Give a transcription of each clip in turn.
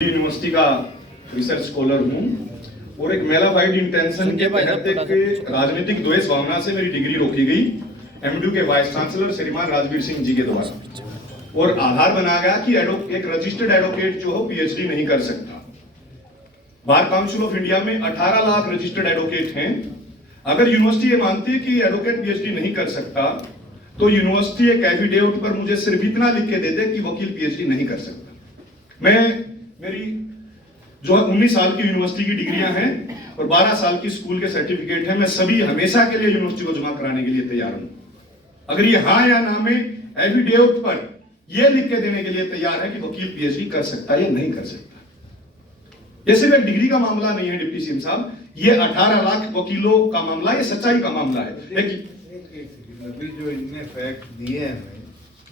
University का research scholar हूँ और एक मेलाफाइड इंटेंशन के तहत एक राजनीतिक द्वेष भावना से मेरी डिग्री रोकी गई एमडीयू के वाइस चांसलर श्रीमान राजवीर सिंह जी के द्वारा और आधार बनाया गया कि एक रजिस्टर्ड एडवोकेट जो हो पीएचडी नहीं कर सकता। बार काउंसिल ऑफ इंडिया में 18 लाख रजिस्टर्ड एडवोकेट हैं। अगर यूनिवर्सिटी ये मानती है कि एडवोकेट पीएचडी नहीं कर सकता तो यूनिवर्सिटी एक एफिडेविट पर मुझे सिर्फ इतना लिख के दे दे कि वकील पीएचडी नहीं कर सकता। मेरी जो 19 साल की यूनिवर्सिटी की डिग्रियां हैं और 12 साल की स्कूल के सर्टिफिकेट हैं, मैं सभी हमेशा के लिए यूनिवर्सिटी को जमा कराने के लिए तैयार हूं। अगर ये हाँ या ना में एफिडेविट पर यह लिख के देने के लिए तैयार है कि वकील पीएचडी कर सकता है या नहीं कर सकता। ये सिर्फ एक डिग्री का मामला नहीं है डिप्टी सीएम साहब, ये 18 लाख वकीलों का मामला, ये सच्चाई का मामला है। अभी जो इनने फैक्ट दिए हैं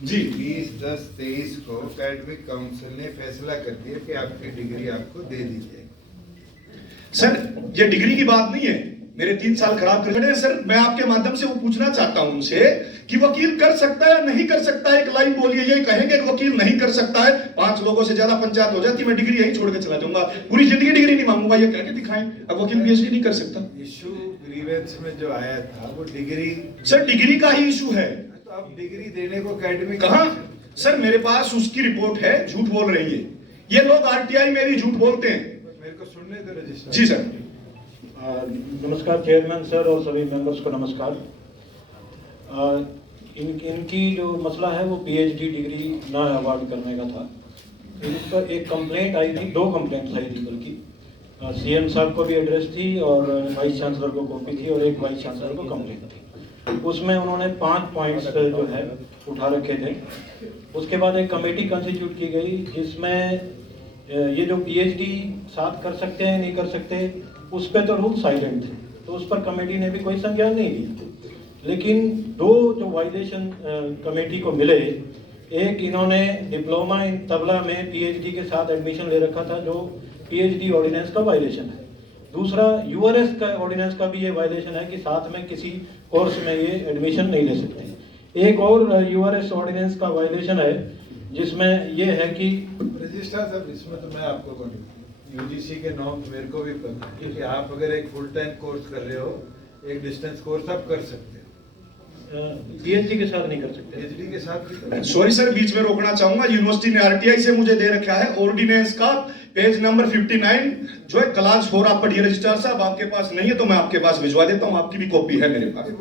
जी 20-10-23 को एकेडमिक काउंसिल ने फैसला कर दिया कि आपकी डिग्री आपको दे दी जाएगी। सर ये डिग्री की बात नहीं है, मेरे 3 साल खराब कर गए सर। मैं आपके माध्यम से वो पूछना चाहता हूं उनसे कि वकील कर सकता है या नहीं कर सकता है। एक लाइन बोलिए, ये कहेंगे कि वकील नहीं कर सकता है, 5 लोगों से ज्यादा पंचायत हो जाती, मैं डिग्री यही छोड़ के चला जाऊंगा, पूरी जिंदगी डिग्री नहीं मांगूंगा, ये कह के दिखाएं। अब वकील पीएचडी नहीं कर सकता। इशू ग्रीवेंस में जो आया था वो डिग्री, सर डिग्री का ही इशू है। तो अब डिग्री देने को एकेडमिक कहां सर, मेरे पास उसकी रिपोर्ट है, झूठ बोल रही है ये लोग। आरटीआई में भी झूठ बोलते हैं। मेरे को सुनने दो रजिस्टर। जी सर। नमस्कार चेयरमैन सर और सभी मेंबर्स को नमस्कार। इनकी जो मसला है वो पीएचडी डिग्री ना अवार्ड करने का था। इन पर एक कंप्लेंट आई थी, 2 कंप्लेंट्स आई थी बल्कि, सीएम साहब को भी एड्रेस थी और वाइस चांसलर को कॉपी थी और एक वाइस चांसलर को कंप्लेंट थी। उसमें उन्होंने 5 पॉइंट्स जो है उठा रखे थे। उसके बाद एक कमेटी कंस्टिट्यूट की गई जिसमें ये जो पीएचडी साथ कर सकते हैं नहीं कर सकते उस पर तो रूल साइलेंट थे, तो उस पर कमेटी ने भी कोई संज्ञान नहीं ली। लेकिन 2 जो वायलेशन कमेटी को मिले, एक इन्होंने डिप्लोमा इन तबला में पीएचडी के साथ एडमिशन ले रखा था जो पीएचडी ऑर्डिनेंस का वायलेशन है। दूसरा यूआरएस का ऑर्डिनेंस का भी ये वायलेशन है कि साथ में किसी कोर्स में ये एडमिशन नहीं ले सकते। एक और यूआरएस ऑर्डिनेंस का वायलेशन है जिसमें ये है कि रजिस्ट्रार साहब, इसमें तो मैं आपको कहूँ यूजीसी के नॉर्म्स मेरे को भी पता है कि आप अगर एक फुल टाइम कोर्स कर रहे हो, एक डिस्टेंस कोर्स आप कर सकते हो, पीएचडी के साथ नहीं कर सकते। पीएचडी के साथ भी। सॉरी सर, बीच में रोकना चाहूंगा। यूनिवर्सिटी ने आरटीआई से मुझे दे रखा है ऑर्डिनेंस का पेज नंबर 59 जो है क्लास 4। आप पढ़िए रजिस्ट्रार साहब, आपके पास नहीं है तो मैं आपके पास भिजवा देता हूं, आपकी भी कॉपी है मेरे पास। एक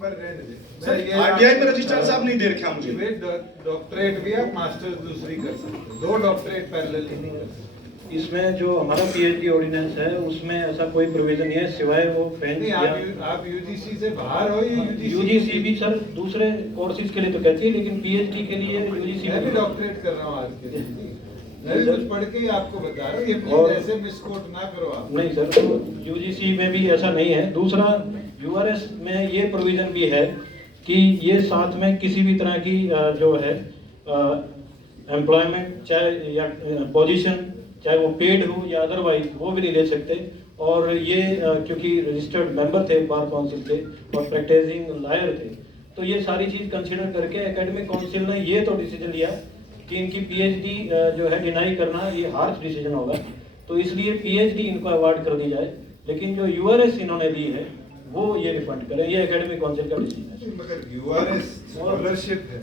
बार रहने दे सर, आरटीआई में रजिस्ट्रार साहब नहीं दे रखा मुझे। डॉक्टरेट भी आप मास्टर्स दूसरी कर सकते हो, 2 डॉक्टरेट पैरेलल नहीं कर सकते। इसमें जो हमारा पीएचडी ऑर्डिनेंस है उसमें ऐसा कोई प्रोविजन नहीं है सिवाय वो फ्रेंच या आप यूजीसी से बाहर हो या यूजीसी भी सर दूसरे कोर्सेज के लिए तो कहती है, लेकिन पीएचडी के लिए यूजीसी मैं भी डॉक्टरेट कर रहा हूँ आज के दिन। मैं भी कुछ पढ़ के ही आपको बता रहा हूँ, ये प्लीज ऐसे मिसकोट ना करो आप। नहीं सर, तो यूजीसी में भी ऐसा नहीं है। दूसरा यूआरएस में ये प्रोविजन भी है कि ये साथ में किसी भी तरह की जो है एम्प्लॉयमेंट चाहे या पोजीशन चाहे वो पेड हो या अदरवाइज वो भी नहीं ले सकते। और ये क्योंकि रजिस्टर्ड मेंबर थे बार काउंसिल के और प्रैक्टिसिंग लॉयर थे, तो ये सारी चीज़ कंसीडर करके एकेडमिक काउंसिल ने ये तो डिसीजन लिया कि इनकी पीएचडी जो है डिनाई करना ये हार्श डिसीजन होगा, तो इसलिए पीएचडी इनको अवार्ड कर दी जाए। लेकिन जो यूआरएस इन्होंने दी है वो ये रिफंड करें, ये एकेडमिक काउंसिल का डिसीजन है। मगर यूआरएस स्कॉलरशिप है,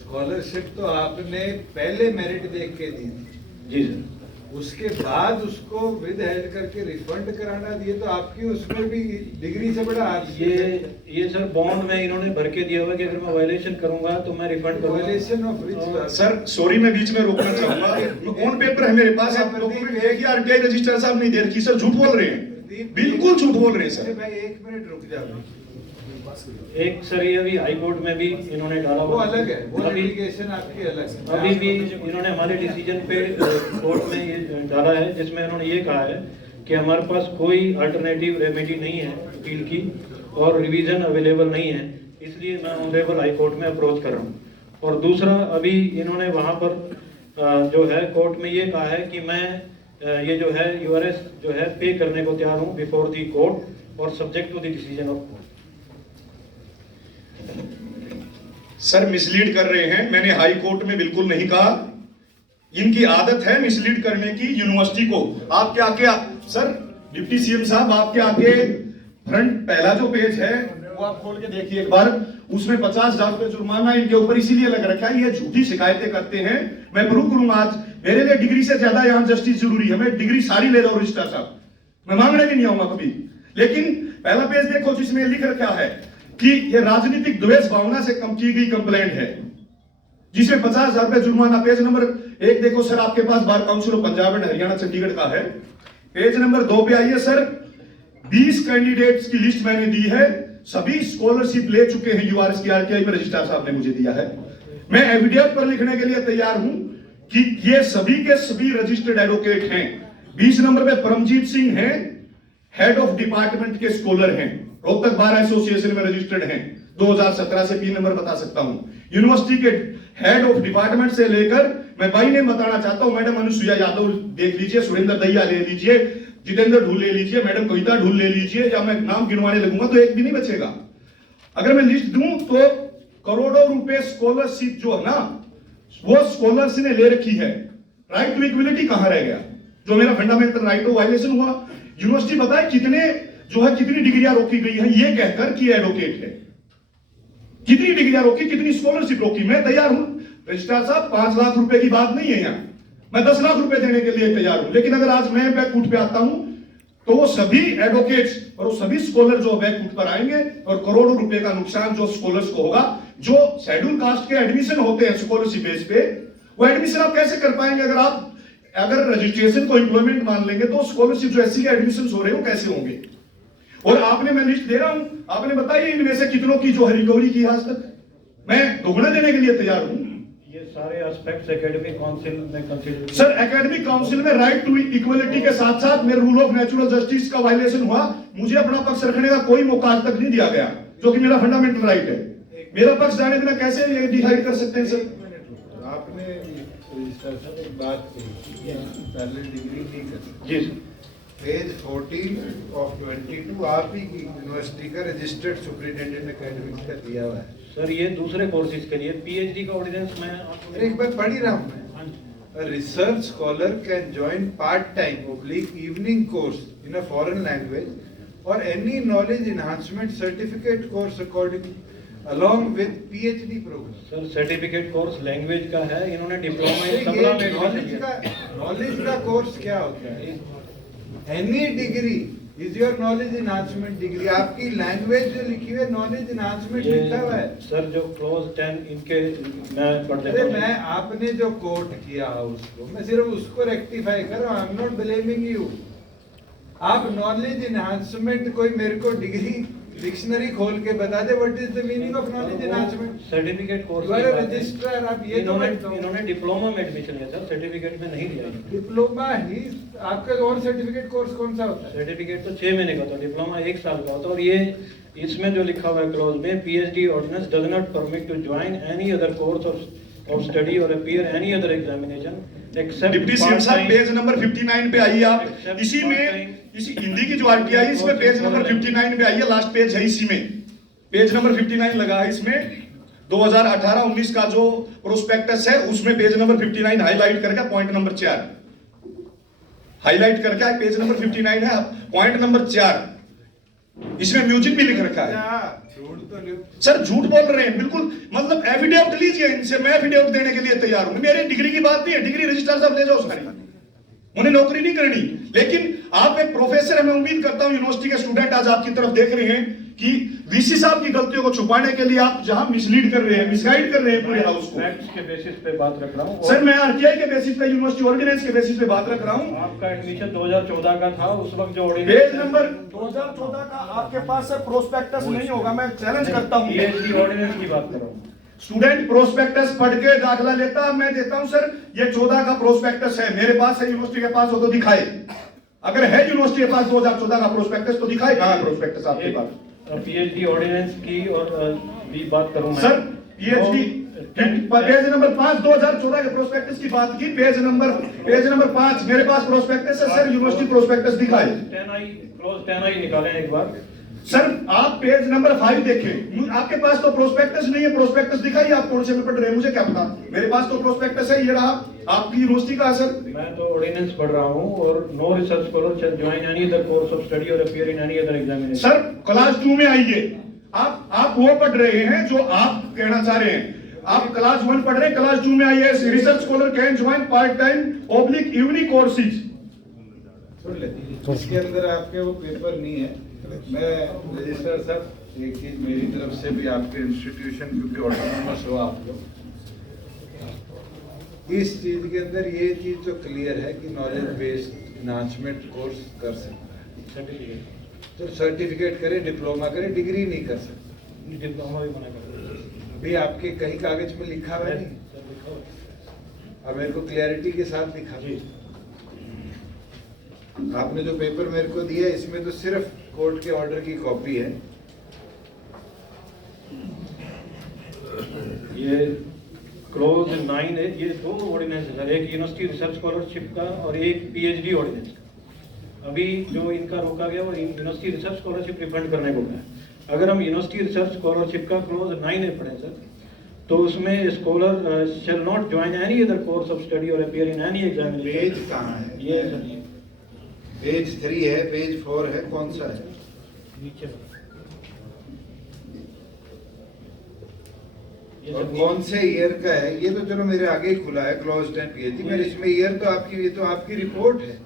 स्कॉलरशिप तो आपने पहले मेरिट देख के दी थी। जी सर। उसके बाद उसको विद हेल्ड करके रिफंड कराना दिए, तो आपकी उसमें भी डिग्री से बड़ा ये सर बॉन्ड में इन्होंने भर के दिया हुआ कि अगर मैं वायलेशन करूंगा तो मैं रिफंड करूंगा। Violation of rich. Sir sorry, मैं बीच में रोकना चाहूंगा। ऑन पेपर है मेरे पास, आप लोगों ने एक ही आरटीआई रजिस्ट्रार साहब नहीं दे रखी। सर झूठ बोल रहे हैं, बिल्कुल झूठ बोल रहे हैं सर। भाई 1 मिनट रुक जाओ। एक सर ये अभी हाई कोर्ट में भी इन्होंने डाला, वो अलग है, वो एप्लीकेशन आपकी अलग है। अभी भी इन्होंने हमारे डिसीजन पे कोर्ट में ये डाला है जिसमें इन्होंने ये कहा है कि हमारे पास कोई अल्टरनेटिव रेमेडी नहीं है अपील की और रिवीजन अवेलेबल नहीं है, इसलिए मैं ऑनरेबल हाई कोर्ट में अप्रोच कर रहा हूँ। और दूसरा अभी इन्होंने वहाँ पर जो है कोर्ट में ये कहा है कि मैं ये जो है यूआरएस जो है पे करने को तैयार हूँ बिफोर दी कोर्ट और subject to the decision of court. Sir mislead कर रहे हैं, मैंने हाई कोर्ट में बिल्कुल नहीं कहा इनकी आदत है मिसलीड करने की यूनिवर्सिटी को। आपके आगे सर डिप्टी सीएम साहब, आपके आगे फ्रंट पहला जो पेज है वो आप खोल के देखिए एक बार, उसमें 50,000 रुपए जुर्माना इनके ऊपर इसीलिए लग रखा है, ये झूठी शिकायतें करते हैं। मैं प्रूव करूंगा आज, मेरे लिए डिग्री से ज्यादा यहाँ जस्टिस जरूरी है। मैं डिग्री सारी ले रहा हूँ रजिस्ट्रार साहब, मैं मांगने भी नहीं आऊंगा कभी। लेकिन पहला पेज देखो जिसमें लिख रखा है कि ये राजनीतिक द्वेष भावना से कम की गई कंप्लेंट है, जिसमें 50,000 रुपए जुर्माना। पेज नंबर 1 देखो सर, आपके पास bar council of Punjab and Haryana Chandigarh का है। पेज नंबर 2 पे आइए सर, 20 कैंडिडेट्स की लिस्ट मैंने दी है, सभी स्कॉलरशिप ले चुके हैं यूआरएस की आरटीआई में, रजिस्ट्रार साहब ने मुझे दिया है। मैं एफिडेविट पर लिखने के लिए तैयार हूं कि ये सभी के सभी रजिस्टर्ड एडवोकेट हैं। 20 नंबर पे परमजीत सिंह हैं, हेड ऑफ डिपार्टमेंट के स्कॉलर हैं, रोहतक बार एसोसिएशन में रजिस्टर्ड हैं, 2017 से पिन नंबर बता सकता हूं। यूनिवर्सिटी के हेड ऑफ डिपार्टमेंट से लेकर, मैं बाई नेम बताना चाहता हूं, मैडम अनुसुईया यादव देख लीजिए, सुरेंद्र दहिया ले लीजिए, जितेंद्र ढूल ले लीजिए, मैडम कविता ढूल ले लीजिए, या मैं नाम गिनवाने लगूंगा तो एक भी नहीं बचेगा। अगर मैं लिस्ट दूं तो करोड़ों रुपए स्कॉलरशिप जो है ना, वो स्कॉलर्स ने ले रखी है। राइट टू इक्वलिटी कहां रह गया, जो मेरा फंडामेंटल राइट हो वायलेशन हुआ। यूनिवर्सिटी बताए कितने जो है कितनी डिग्रियां रोकी गई है, ये कहकर कि एडवोकेट है, कितनी डिग्रियां रोकी, कितनी स्कॉलरशिप रोकी। मैं तैयार हूं रजिस्ट्रार साहब, 5 लाख रुपए की बात नहीं है यहाँ, मैं 10 लाख रुपए देने के लिए तैयार हूं। लेकिन अगर आज मैं बैकफुट पे आता हूं तो वो सभी एडवोकेट्स और वो सभी स्कॉलर जो बैकफुट पर आएंगे और करोड़ों रुपए का नुकसान जो स्कॉलर्स को होगा। जो शेड्यूल कास्ट के एडमिशन होते हैं स्कॉलरशिप बेस पे, वो एडमिशन आप कैसे कर पाएंगे? अगर रजिस्ट्रेशन को एम्प्लॉयमेंट मान लेंगे तो स्कॉलरशिप जो एससी के एडमिशन हो रहे हो कैसे होंगे? और आपने, मैं लिस्ट दे रहा हूं, आपने बताइए इनमें से कितनों की जो है रिकवरी की आज तक, मैं दोगुना देने के लिए तैयार हूं। ये सारे एस्पेक्ट्स एकेडमिक काउंसिल में कंसीडर। सर एकेडमिक काउंसिल में राइट टू इक्वलिटी के साथ साथ मेरे रूल ऑफ नेचुरल जस्टिस का वायलेशन हुआ। मुझे अपना पक्ष रखने का कोई मौका आज तक नहीं दिया गया, जो कि मेरा फंडामेंटल राइट है। मेरा पक्ष जाने बिना कैसे ये डिसाइड कर सकते हैं सर? आपने रजिस्ट्रार साहब एक बात कही, पहले डिग्री नहीं कर सकते। जी सर। पेज 14 ऑफ 22 आप ही की यूनिवर्सिटी का रजिस्टर्ड सुपरिटेंडेंट एकेडमिक्स का दिया हुआ है सर। ये दूसरे कोर्सेज के लिए पीएचडी का ऑर्डिनेंस मैं आपको एक बार पढ़ ही रहा हूं मैं। A research scholar can join part-time oblique evening course in a foreign language or any knowledge enhancement certificate course according along with PhD program. Sir certificate course language का है, इन्होंने डिप्लोमा इन तबला में नॉलेज का course क्या होता है? Any degree is your knowledge enhancement degree. आपकी language जो लिखी हुई है नॉलेज इनहांसमेंट लिखा हुआ है सर। जो क्लोज 10 इनके मैं पढ़ देता अरे हूं। मैं आपने जो कोट किया उसको, मैं सिर्फ उसको रेक्टिफाई कर रहा हूं। I am not blaming you. आप नॉलेज इनहांसमेंट कोई मेरे को डिग्री डिक्शनरी खोल के बता दे what is the meaning of knowledge enhancement. Certificate course you are a registrar. आप ये तो इन्होंने डिप्लोमा में एडमिशन लिया सर, सर्टिफिकेट में नहीं लिया। डिप्लोमा ही आपका और सर्टिफिकेट कोर्स कौन सा होता है? सर्टिफिकेट तो 6 महीने का होता है, डिप्लोमा 1 साल का होता है। और ये इसमें जो लिखा हुआ है क्लॉज में, PhD ordinance does not permit to join any other course of study और appear any other examination except. Deputy CM साहब पेज नंबर 59 पे आइए आप। इसी में इसी हिंदी की जो आरटीआई है इसमें पेज नंबर 59 पे आइए, लास्ट पेज है इसी में, पेज नंबर 59 लगा है इसमें। 2018-19 का जो प्रोस्पेक्टस है उसमें पेज नंबर 59 हाईलाइट करके पॉइंट नंबर 4 हाईलाइट करके पेज नंबर 59 है, पॉइंट नंबर 4 इसमें म्यूजिक भी लिख रखा है। सर झूठ बोल रहे हैं बिल्कुल, मतलब एफिडेविट लीजिए इनसे, मैं एफिडेविट देने के लिए तैयार हूं। मेरी डिग्री की बात नहीं है, डिग्री रजिस्ट्रार साहब ले जाओ सारी, उन्हें नौकरी नहीं करनी। लेकिन आप एक प्रोफेसर है, मैं उम्मीद करता हूं यूनिवर्सिटी के स्टूडेंट आज आपकी तरफ देख रहे हैं कि वीसी साहब की गलतियों को छुपाने के लिए आप जहां मिसलीड कर रहे हैं, मिसगाइड कर रहे हैं पूरे हाउस को। फैक्ट्स के बेसिस पे बात रख रहा हूं सर। मैं आरटीआई के बेसिस पे, यूनिवर्सिटी ऑर्डिनेंस के बेसिस पे बात रख रहा हूं। आपका एडमिशन 2014 का था, उस वक्त जो ऑर्डिनेंस पेज नंबर 2014 का आपके पास सर प्रोस्पेक्टस नहीं होगा, मैं चैलेंज करता हूं। पीएचडी ऑर्डिनेंस की बात कर रहा हूं। स्टूडेंट प्रोस्पेक्टस पढ़ के दाखला लेता, मैं देता हूं सर, ये 14 का प्रोस्पेक्टस है, मेरे पास है, यूनिवर्सिटी के पास हो तो दिखाए। अगर है यूनिवर्सिटी के पास 2014 का प्रोस्पेक्टस तो दिखाए, कहां है प्रोस्पेक्टस आपके पास? पीएचडी ऑर्डिनेंस की और भी बात करूं सर। पीएचडी पेज नंबर 5 2014 के प्रोस्पेक्टस की बात की, पेज नंबर 5 मेरे पास प्रोस्पेक्टस है सर, यूनिवर्सिटी प्रोस्पेक्टस दिखाए। 10i क्लोज 10i निकालें एक बार। सर आप पेज नंबर 5 देखें, आपके पास तो प्रोस्पेक्टस नहीं है, प्रोस्पेक्टस दिखाइए आप कौन से में पढ़ रहे हैं, मुझे क्या पता, मेरे पास तो प्रोस्पेक्टस है, ये रहा आपकी यूनिवर्सिटी का है सर। मैं तो ऑर्डिनेंस पढ़ रहा हूँ और no research scholar shall join any other course of study और appear in any other examination. Sir class 2 में आइए, आप वो पढ़ रहे हैं जो आप कहना चाह रहे हैं, आप क्लास 1 पढ़ रहे हैं, क्लास 2 में आइए, research scholar can join part time oblique evening courses. सुन ले, इसके अंदर आपके वो पेपर नहीं है। मैं रजिस्ट्रार साहब एक चीज मेरी तरफ से भी आपके इंस्टीट्यूशन, क्योंकि ऑटोनोमस हो आप लोग, इस चीज के अंदर ये चीज तो क्लियर है कि नॉलेज बेस्ड इनहांसमेंट कोर्स कर सकता है, सर्टिफिकेट तो सर्टिफिकेट करे, डिप्लोमा करे, डिग्री नहीं कर सकता। डिप्लोमा भी मना कर भी आपके कहीं कागज में लिखा हुआ है नहीं, अब मेरे को क्लैरिटी के साथ लिखा। जी आपने जो पेपर मेरे को दिया इसमें तो सिर्फ कोर्ट के ऑर्डर की कॉपी है। ये क्लोज 9 है, ये दो ऑर्डिनेंस है सर, एक यूनिवर्सिटी रिसर्च स्कॉलरशिप का और एक पीएचडी ऑर्डिनेंस का। अभी जो इनका रोका गया वो यूनिवर्सिटी रिसर्च स्कॉलरशिप रिफंड करने को गया। अगर हम यूनिवर्सिटी रिसर्च स्कॉलरशिप का क्लोज 9 में पढ़ें सर, तो उसमें scholar shall not join any other course of study और appear in any examination. Page कहाँ है? ये सर, ये पेज 3 है, पेज 4 है, कौन सा है? नीचे और कौन से ईयर का है? ये तो चलो मेरे आगे ही खुला है, क्लॉज 10 पीएचडी, पर इसमें ईयर तो आपकी, ये तो आपकी रिपोर्ट है।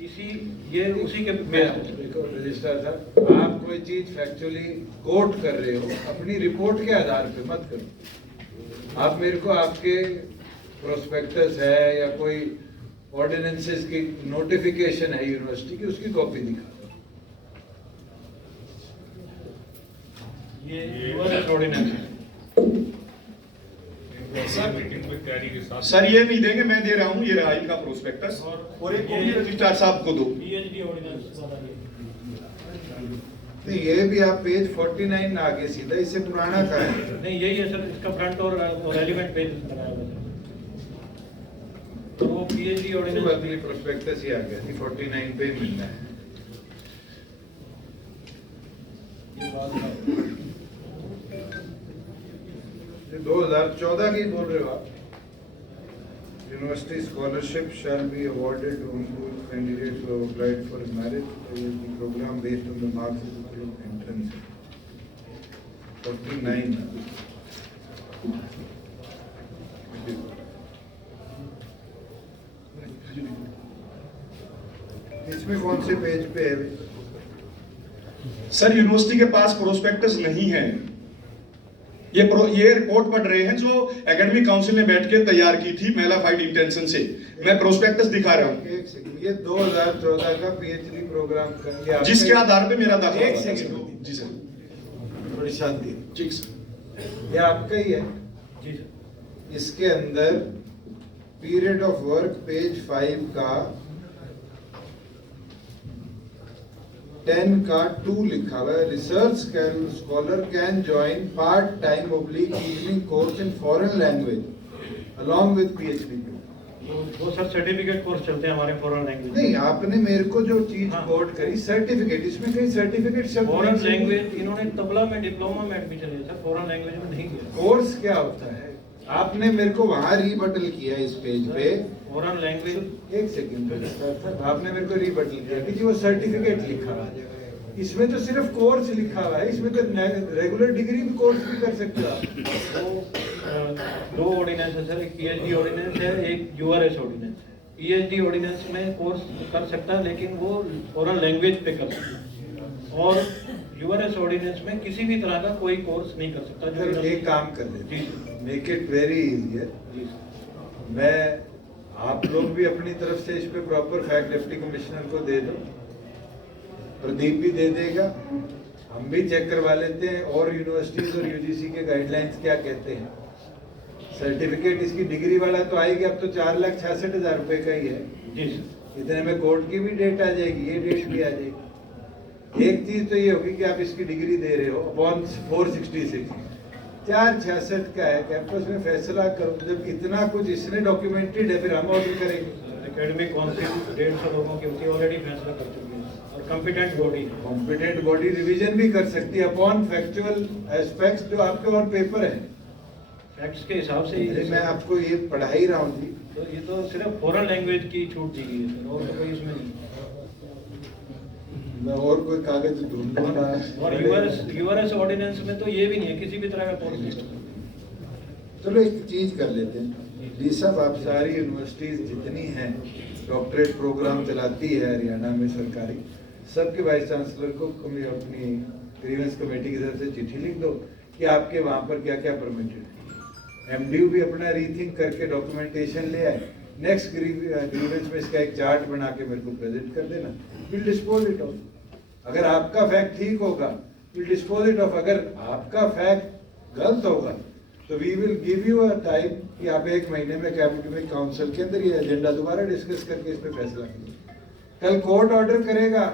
इसी ये उसी के देखो रजिस्ट्रार साहब, आप कोई चीज फैक्चुअली कोट कर रहे हो, अपनी रिपोर्ट के आधार पे मत करो। आप मेरे को आपके प्रोस्पेक्टस है या कोई ऑर्डिनेंसेस की नोटिफिकेशन है यूनिवर्सिटी की, उसकी कॉपी दिखा। ये ऑर्डिनेंस है सर ये नहीं देंगे, मैं दे रहा हूँ, ये रहा इनका प्रोस्पेक्टस और एक कॉपी रजिस्ट्रार साहब को दो। पीएचडी ऑर्डिनेंस वाला नहीं, ये भी आप पेज 49 आगे सीधा, इससे पुराना का है। नहीं, यही है सर, इसका फ्रंट और रेलिवेंट पेज बनाया हुआ है। तो वो पीएचडी तो ऑर्डिनेंस अगली प्रोस्पेक्टस ही आ गया थी, 49 पे ही मिलना है। ये बात 2014 की बोल रहे हो आप? University scholarship shall be awarded to candidates who have applied for marriage programme based on the marks of entrance. 49 इसमें कौन से पेज पे है? सर यूनिवर्सिटी के पास प्रोस्पेक्टस नहीं है, ये रिपोर्ट पढ़ रहे हैं जो एकेडमिक काउंसिल ने बैठ के तैयार की थी मेलाफाइड इंटेंशन से, मैं प्रोस्पेक्टस दिखा रहा हूँ। एक सेकंड, ये 2014 का पीएचडी प्रोग्राम कर, जिसके आधार पे मेरा दाखिला एक हुआ था। सेकंड जी सर, थोड़ी शांति। ठीक सर। ये आपका ही है? जी सर। इसके अंदर पीरियड ऑफ वर्क पेज 5 का 10 का 2 लिखा हुआ है, research scholar can join part time oblique evening course in foreign language along with PhD. वो सर सर्टिफिकेट कोर्स चलते हैं हमारे फॉरेन लैंग्वेज। नहीं, आपने मेरे को जो चीज हाँ। कोट करी सर्टिफिकेट, इसमें कहीं सर्टिफिकेट शब्द फॉरेन नहीं है। लैंग्वेज इन्होंने तबला में डिप्लोमा में एडमिशन लिया सर, फॉरेन लैंग्वेज में नहीं किया। कोर्स क्या होता है? आपने मेरे को वहां रीबटल किया इस पेज पे। फॉरेन लैंग्वेज एक सेकंड, आपने मेरे को रीबटल किया कि जी वो सर्टिफिकेट लिखा हुआ है, इसमें तो सिर्फ कोर्स लिखा हुआ है, इसमें तो रेगुलर डिग्री भी कोर्स भी कर सकते हो आप। दो ऑर्डिनेंस है सर, एक पीएचडी ऑर्डिनेंस है, एक यूआरएस ऑर्डिनेंस है। पीएचडी ऑर्डिनेंस में कोर्स कर सकता है लेकिन वो फॉरेन लैंग्वेज पे कर सकता है, और यूआरएस ऑर्डिनेंस में किसी भी तरह का कोई कोर्स नहीं कर सकता। जो एक काम कर लेते हैं, मेक इट वेरी इजी। मैं आप लोग भी अपनी तरफ से इस पे प्रॉपर फैक्ट डिप्टी कमिश्नर को दे दो, प्रदीप भी दे देगा, हम भी चेक करवा लेते हैं, और यूनिवर्सिटीज और यूजीसी के गाइडलाइंस क्या कहते हैं। सर्टिफिकेट इसकी डिग्री वाला तो आएगी, अब तो 4,66,000 रुपए का ही है जी सर। इतने में कोर्ट की भी डेट आ जाएगी, ये डेट भी आ जाएगी। एक चीज तो ये होगी कि आप इसकी डिग्री दे रहे हो अपॉन 466, 466 का है, कैंपस में फैसला करो। जब इतना कुछ इसने डॉक्यूमेंटेड है, फिर हम ऑर्डर करेंगे। एकेडमिक काउंसिल 150 लोगों की होती है, ऑलरेडी फैसला कर चुकी है और कॉम्पिटेंट बॉडी है। कॉम्पिटेंट बॉडी रिवीजन भी कर सकती है अपॉन फैक्चुअल एस्पेक्ट्स जो आपके और पेपर है। फैक्ट्स के हिसाब से अरे ही मैं आपको ये पढ़ा ही रहा हूँ जी। तो ये तो सिर्फ फॉरेन लैंग्वेज की छूट दी गई है सर, और तो कोई इसमें नहीं। मैं और कोई कागज ढूंढूंगा। और यूआरएस ऑर्डिनेंस में तो ये भी नहीं है किसी भी तरह का कोर्स नहीं। चलो एक चीज कर लेते हैं जी साहब, आप सारी यूनिवर्सिटीज जितनी हैं डॉक्टरेट प्रोग्राम चलाती है हरियाणा में सरकारी, सबके वाइस चांसलर को अपनी ग्रीवेंस कमेटी की तरफ से चिट्ठी लिख दो कि आपके वहाँ पर क्या क्या परमिटेड है। एमडीयू भी अपना रीथिंक करके डॉक्यूमेंटेशन ले आए, नेक्स्ट ग्रीवेंस में इसका एक चार्ट बना के मेरे को प्रेजेंट कर देना, विल डिस्पोज इट ऑफ। अगर आपका फैक्ट ठीक होगा विल डिस्पोज इट ऑफ, अगर आपका फैक्ट गलत होगा तो we will give you a time कि आप 1 महीने में कैबिनेट काउंसिल के अंदर ये एजेंडा दोबारा डिस्कस करके इस पे फैसला कीजिए। कल कोर्ट ऑर्डर करेगा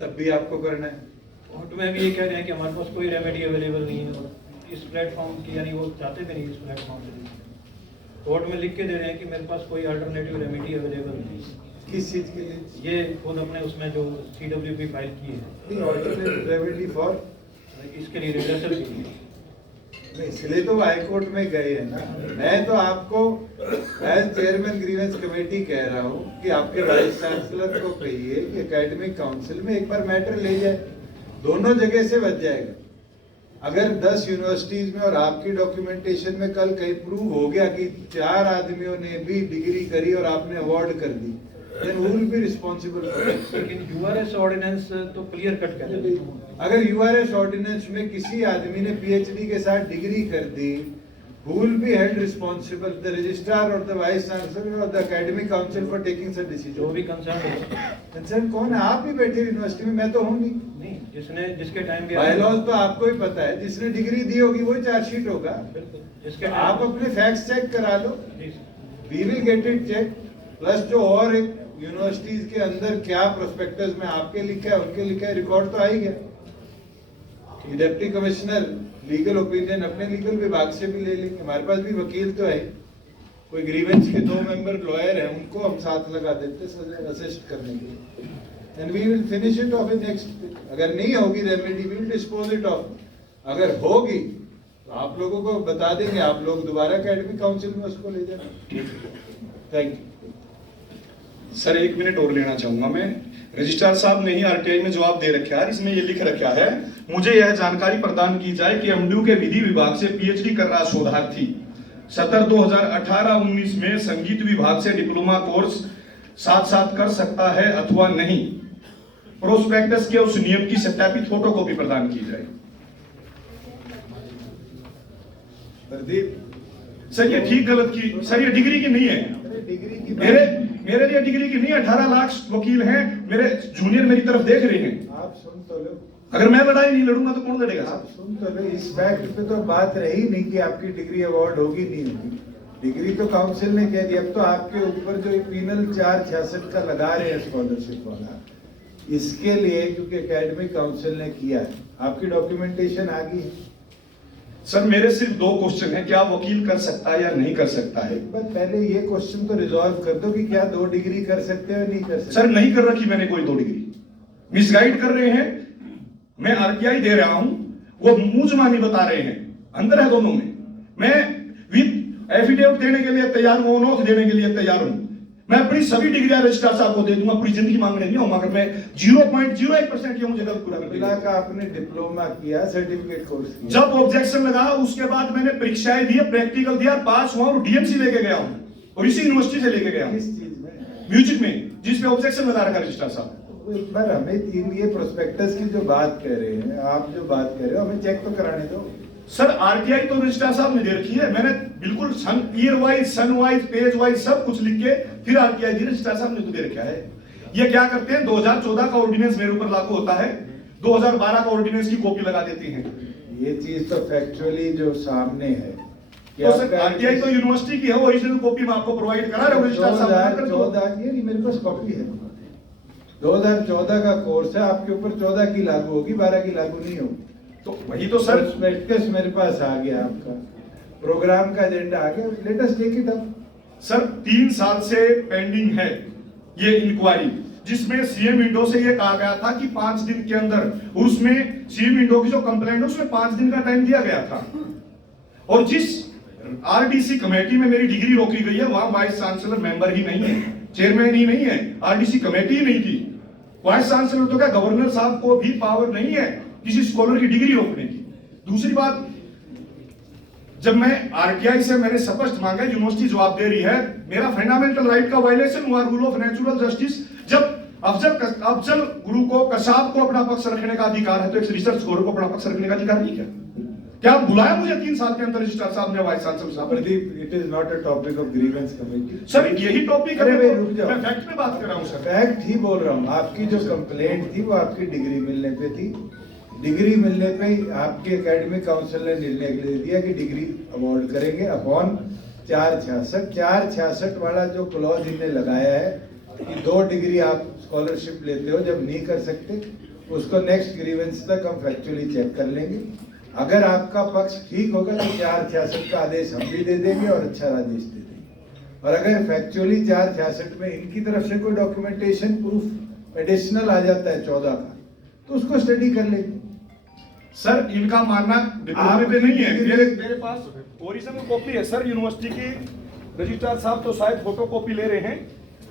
तब भी आपको करना है। कोर्ट में भी ये कह रहे हैं कि हमारे पास कोई रेमेडी अवेलेबल नहीं है, और इस प्लेटफॉर्म की यानी वो चाहते भी नहीं इस प्लेटफॉर्म से। कोर्ट में लिख के दे रहे हैं कि मेरे पास कोई अल्टरनेटिव रेमेडी अवेलेबल नहीं है। किस चीज के लिए? ये खुद अपने उसमें जो CWP फाइल की है नहीं, ऑल्टरनेटिव रेमेडी फॉर इसके लिए रिवर्सल के लिए। नहीं, इसलिए तो हाई कोर्ट में गए हैं ना। मैं तो आपको एज चेयरमैन ग्रीवेंस कमेटी कह रहा हूँ कि आपके वाइस चांसलर को कहिए कि एकेडमिक काउंसिल में एक बार मैटर ले जाए, दोनों जगह से बच जाएगा। अगर 10 यूनिवर्सिटीज में और आपकी डॉक्यूमेंटेशन में कल कहीं प्रूव हो गया कि 4 आदमियों ने भी डिग्री करी और आपने अवार्ड कर दी, then who will be responsible for it? लेकिन यूआरएस ऑर्डिनेंस तो क्लियर कट कहते हैं। अगर यूआरएस ऑर्डिनेंस में किसी आदमी ने पीएचडी के साथ डिग्री कर दी, who will be held responsible? The registrar or the vice chancellor or the academic council for taking such decision? जो भी कंसर्न है, कंसर्न कौन है? आप ही बैठे यूनिवर्सिटी में, मैं तो हूँ नहीं। जिसके टाइम बायलॉज तो आपको ही पता है, जिसने डिग्री दी होगी वही चार्जशीट होगा। बिल्कुल, जिसके आप अपने फैक्ट्स चेक करा लो, जी we will get it check. Plus जो और एक यूनिवर्सिटीज के अंदर क्या प्रोस्पेक्टस में आपके लिखा है उनके लिखा है, रिकॉर्ड तो आ ही गया। डिप्टी कमिश्नर लीगल ओपिनियन अपने लीगल विभाग से भी ले लेंगे, हमारे पास भी वकील तो है। कोई ग्रीवेंस के 2 मेंबर लॉयर हैं, उनको हम साथ लगा देते असिस्ट करने के लिए, and we will finish it off in next. अगर नहीं होगी remedy we will dispose it off, अगर होगी तो आप लोगों को बता देंगे, आप लोग दोबारा एकेडमिक काउंसिल में उसको ले जाना। थैंक यू सर 1 मिनट और लेना चाहूंगा मैं। रजिस्ट्रार साहब ने ही आरटीआई में जवाब दे रखा है, इसमें ये लिख रखा है, मुझे यह जानकारी प्रदान की जाए कि एमडीयू के विधि विभाग से पीएचडी कर रहा शोधार्थी सत्र 2018-19 में संगीत विभाग से डिप्लोमा कोर्स साथ साथ कर सकता है अथवा नहीं। प्रोस्पेक्टस के उस नियम की सत्यापित फोटोकॉपी प्रदान की जाए। प्रदीप सर ये ठीक गलत की, सर ये डिग्री की नहीं है, डिग्री की मेरे लिए डिग्री की नहीं। 18 लाख वकील हैं, मेरे जूनियर मेरी तरफ देख रहे हैं। आप सुन तो लो, अगर मैं लड़ाई नहीं लड़ूंगा तो कौन लड़ेगा? आप सुन तो लो, इस फैक्ट पे तो बात रही नहीं कि आपकी डिग्री अवार्ड होगी नहीं होगी। डिग्री तो काउंसिल ने कह दिया। अब तो आपके ऊपर जो पीनल 466 का लगा रहे हैं स्कॉलरशिप वाला, इसके लिए क्योंकि एकेडमिक काउंसिल ने किया है, आपकी डॉक्यूमेंटेशन आ गई है। सर मेरे सिर्फ 2 क्वेश्चन हैं, क्या वकील कर सकता है या नहीं कर सकता है? एक बार पहले ये क्वेश्चन तो रिजॉल्व कर दो कि क्या 2 डिग्री कर सकते हो नहीं कर सकते। सर नहीं कर रखी मैंने कोई 2 डिग्री, मिसगाइड कर रहे हैं। मैं आरटीआई दे रहा हूं, वो मुंहजबानी बता रहे हैं, अंदर है दोनों में। मैं विद एफिडेविट देने के लिए तैयार हूं, नोट देने के लिए तैयार हूं। मैं अपनी सभी डिग्रियां रजिस्ट्रार साहब को दे दूंगा, पूरी जिंदगी मांगने नहीं होगा। अगर मैं 0.01% मुझे गलत पूरा कर बिला का आपने डिप्लोमा किया, सर्टिफिकेट कोर्स किया। जब ऑब्जेक्शन लगा उसके बाद मैंने परीक्षाएं दी, प्रैक्टिकल दिया, पास हुआ और डीएमसी लेके गया हूं, और इसी यूनिवर्सिटी से लेके गया हूं। किस चीज में? म्यूजिक में, जिस पे ऑब्जेक्शन लगा रखा रजिस्ट्रार साहब। एक बार हमें ये प्रोस्पेक्टस की जो बात कर रहे हैं, आप जो बात कर रहे हो, हमें चेक तो कराने दो। सर आरटीआई तो रजिस्ट्रार साहब ने दे रखी है, मैंने बिल्कुल ईयर वाइज, सन वाइज, पेज वाइज सब कुछ लिख के फिर आरटीआई दी। रजिस्ट्रार साहब ने तो दे रखा है। ये क्या करते हैं, 2014 का ऑर्डिनेंस मेरे ऊपर लागू होता है, 2012 का ऑर्डिनेंस की कॉपी लगा देती हैं। ये चीज तो फैक्चुअली जो सामने है, तो सर आरटीआई तो यूनिवर्सिटी की है, ओरिजिनल कॉपी मैं आपको प्रोवाइड करा रहा हूं। रजिस्ट्रार साहब 2014 ये मेरे पास कॉपी है, 2014 का कोर्स है, आपके ऊपर 14 की लागू होगी, 12 की लागू नहीं होगी। तो वही तो सर प्रोस्पेक्टस मेरे पास आ गया, आपका प्रोग्राम का एजेंडा आ गया, let us take it up. Sir 3 साल से पेंडिंग है ये इंक्वायरी, जिसमें सीएम विंडो से ये कहा गया था कि 5 दिन के अंदर, उसमें सीएम विंडो की जो कंप्लेंट है उसमें 5 दिन का टाइम दिया गया था। और जिस आरडीसी कमेटी में मेरी डिग्री रोकी गई है वहां वाइस चांसलर मेंबर ही नहीं है, चेयरमैन ही नहीं है, आरडीसी कमेटी ही नहीं थी। वाइस चांसलर तो क्या गवर्नर साहब को भी पावर नहीं है किसी स्कॉलर की डिग्री रोकने की। दूसरी बात, जब मैं आरटीआई से मैंने स्पष्ट मांगा, यूनिवर्सिटी जवाब दे रही है मेरा फंडामेंटल राइट का वायलेशन हुआ, रूल ऑफ नेचुरल जस्टिस। जब अफजल गुरु को, कसाब को अपना पक्ष रखने का अधिकार है तो एक रिसर्च स्कॉलर को अपना पक्ष रखने का अधिकार नहीं क्या आप बुलाया मुझे 3 साल के अंदर रजिस्ट्रार साहब ने, वाइस चांसलर साहब? Pradeep, it is not a topic of grievance committee. Sir यही टॉपिक है, रुक जाओ, मैं फैक्ट पे बात कर रहा हूं सर। फैक्ट ही बोल रहा हूँ। आपकी जो कंप्लेंट थी वो आपकी डिग्री मिलने पे थी। डिग्री मिलने पे ही आपके एकेडमिक काउंसिल ने निर्णय ले दिया कि डिग्री अवार्ड करेंगे अपॉन 466 वाला जो क्लॉज इनने लगाया है कि 2 डिग्री आप स्कॉलरशिप लेते हो जब नहीं कर सकते, उसको नेक्स्ट ग्रीवेंस तक हम फैक्चुअली चेक कर लेंगे। अगर आपका पक्ष ठीक होगा तो 466 का आदेश हम भी दे देंगे और अच्छा आदेश दे देंगे। और अगर फैक्चुअली 466 में इनकी तरफ से कोई डॉक्यूमेंटेशन प्रूफ एडिशनल आ जाता है 14 का, तो उसको स्टडी कर लेंगे। सर इनका मानना आप पे नहीं है, मेरे पास ओरिजिनल कॉपी है सर। यूनिवर्सिटी की रजिस्ट्रार साहब तो शायद फोटो कॉपी ले रहे हैं,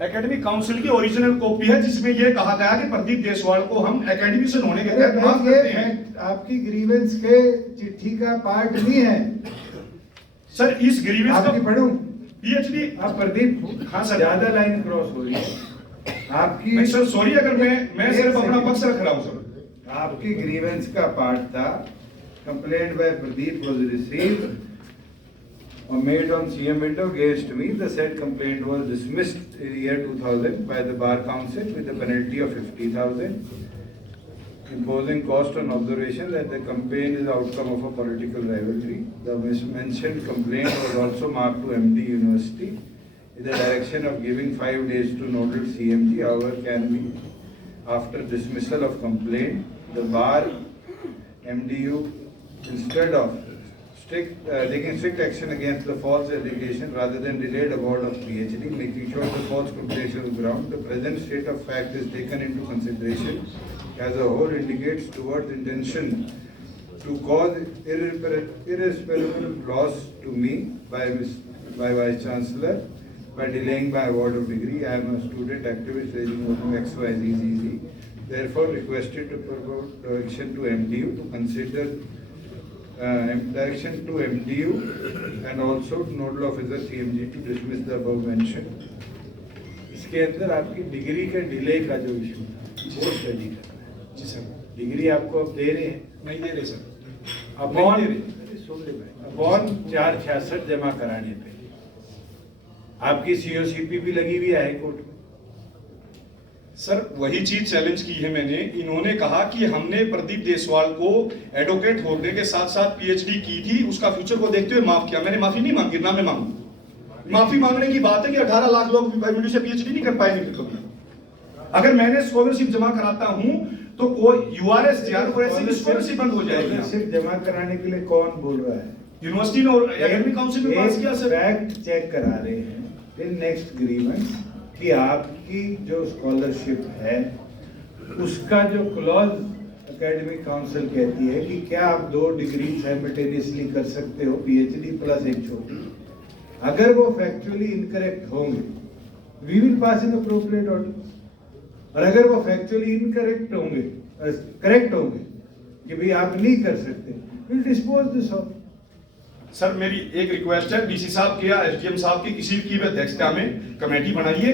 एकेडमिक काउंसिल की ओरिजिनल कॉपी है जिसमें यह कहा गया कि प्रदीप देशवाल को हम एकेडमिशियन होने के तहत माफ करते हैं। आपकी ग्रीवेंस के चिट्ठी का पार्ट नहीं है सर। इस ग्रीवेंस आपकी पढ़ूं? पीएचडी आप प्रदीप, हाँ सर, ज्यादा लाइन क्रॉस हो रही है आपकी। नहीं सर सॉरी, अगर मैं सिर्फ अपना पक्ष रख रहा हूं सर। आपकी ग्रीवेंस का पार्ट था complaint by Pradeep was received or made on CM window against me. The said complaint was dismissed in year 2000 by the Bar Council with a penalty of 50,000, imposing cost on observation that the campaign is outcome of a political rivalry. The mentioned complaint was also marked to MD University in the direction of giving 5 days to nodal CMG. However, can be after dismissal of complaint, the Bar MDU instead of taking strict action against the false allegation rather than delayed award of PhD, making sure the false complaints is ground. The present state of fact is taken into consideration as a whole indicates towards intention to cause irreparable loss to me by Vice Chancellor by delaying my award of degree. I am a student activist raising XYZZ. Therefore, requested to provide direction to MDU to consider direction to MDU and also nodal officer CMG to dismiss the above mentioned. इसके अंदर आपकी degree का delay का जो issue था वो study करना है। जी सर। डिग्री आपको अब दे रहे हैं? नहीं दे रहे सर। अपॉन 466 जमा कराने पे आपकी COCP भी लगी हुई है हाई कोर्ट में। सर वही चीज चैलेंज की है मैंने। इन्होंने कहा कि हमने प्रदीप देशवाल को एडवोकेट होने के साथ साथ पीएचडी की थी, उसका फ्यूचर को देखते हुए माफ किया। मैंने माफी नहीं मांगी, ना मैं मांगू। माफी मांगने की बात है कि 18 लाख लोग बायोमेट्रिक से पीएचडी नहीं कर पाएंगे कभी। अगर मैंने स्कॉलरशिप जमा कराता हूं तो कोई यूआरएस की स्कॉलरशिप बंद हो जाएगी। स्कॉलरशिप जमा कराने के लिए कौन बोल रहा है? यूनिवर्सिटी ने और एकेडमिक काउंसिल ने पास किया सर। फैक्ट चेक करा रहे हैं फिर नेक्स्ट ग्रीवेंस कि आपकी जो स्कॉलरशिप है उसका जो क्लॉज एकेडमिक काउंसिल कहती है कि क्या आप 2 डिग्री साइमल्टेनियसली कर सकते हो, पीएचडी प्लस एक छोटी। अगर वो फैक्चुअली इनकरेक्ट होंगे we will pass in appropriate order. और अगर वो फैक्चुअली इनकरेक्ट होंगे, करेक्ट होंगे कि भाई आप नहीं कर सकते, will dispose this of. Sir मेरी एक रिक्वेस्ट है, डीसी साहब की या एसडीएम साहब की किसी की भी अध्यक्षता में कमेटी बनाइए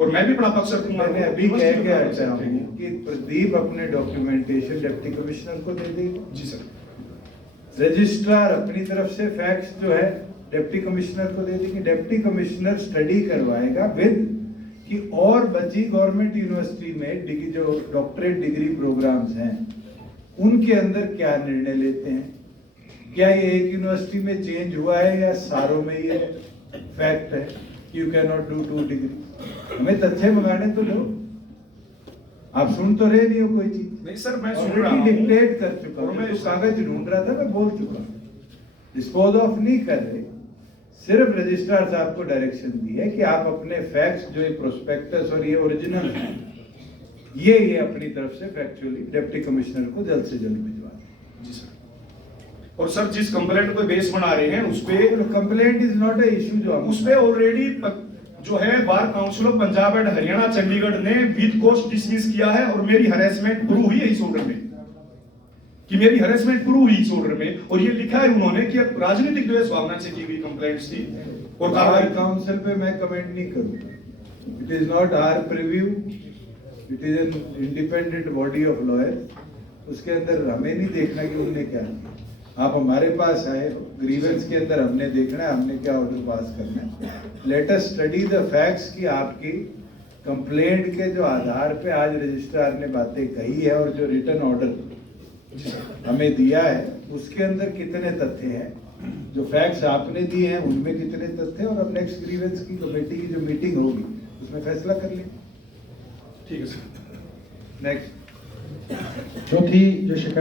और मैं भी अपना पक्ष रखूंगा। मैंने अभी कह के हटा हूं कि प्रदीप अपने डॉक्यूमेंटेशन डिप्टी कमिश्नर को दे देगा। जी सर। रजिस्ट्रार अपनी तरफ से फैक्ट्स जो है डिप्टी कमिश्नर को दे देंगे। डिप्टी कमिश्नर स्टडी करवाएगा विद कि और बची गवर्नमेंट यूनिवर्सिटी में जो डॉक्टरेट डिग्री प्रोग्राम्स हैं उनके अंदर क्या निर्णय लेते हैं, क्या ये एक यूनिवर्सिटी में चेंज हुआ है या सारों में ये फैक्ट है कि you can not do 2 degree. हमें तथ्य मंगाने तो लो, आप सुन तो रहे नहीं हो कोई चीज। नहीं सर मैं सुन रहा हूं, डिक्टेट कर चुका हूं। मैं कागज ढूंढ रहा था, मैं बोल चुका। डिस्पोज ऑफ नहीं कर रहे, सिर्फ रजिस्ट्रार साहब को डायरेक्शन दी है कि आप अपने फैक्ट्स जो ये प्रोस्पेक्टस और ये ओरिजिनल है ये अपनी तरफ से फैक्चुअली डिप्टी कमिश्नर को जल्द से जल्द भिजवा दें। जी सर। और सर जिस कंप्लेंट पे बेस बना रहे हैं उस पे complaint is not a issue जो उस पे ऑलरेडी जो है बार council of Punjab and Haryana Chandigarh ने विद कोस्ट डिसमिस किया है और मेरी हरेसमेंट प्रूव हुई है इस ऑर्डर में कि मेरी हरेसमेंट प्रूव हुई इस ऑर्डर में और ये लिखा है उन्होंने कि अब राजनीतिक द्वेष भावना से की गई कंप्लेंट्स थी और बार काउंसिल पे मैं कमेंट नहीं करूंगा। It is not our preview, it is an independent body of lawyer. उसके अंदर हमें नहीं देखना कि उनने क्या किया। आप हमारे पास आए, ग्रीवेंस के अंदर हमने देखना है हमने क्या ऑर्डर पास करना है। Let us study the facts कि आपकी कंप्लेंट के जो आधार पे आज रजिस्ट्रार ने बातें कही है और जो रिटन ऑर्डर हमें दिया है उसके अंदर कितने तथ्य हैं, जो फैक्ट्स आपने दिए हैं उनमें कितने तथ्य हैं, और अब नेक्स्ट ग्रीवेंस की कमेटी की जो मीटिंग होगी उसमें फैसला कर लेंगे। ठीक है सर। नेक्स्ट चौथी जो शिकायत